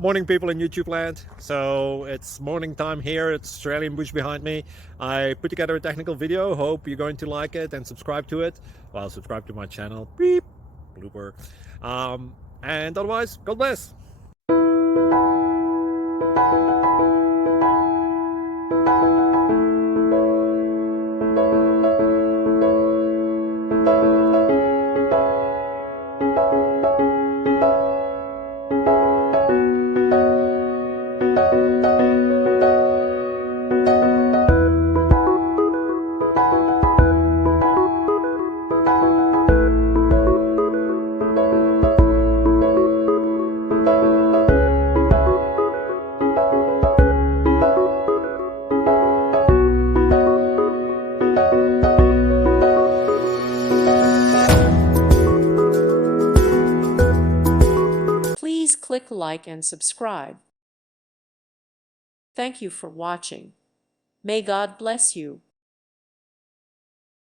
Morning, people in YouTube land. So it's morning time here. It's Australian bush behind me. I put together a technical video. Hope you're going to like it and subscribe to it. Well, subscribe to my channel. Beep. Blooper. And otherwise, God bless. Please click like and subscribe. Thank you for watching. May God bless you.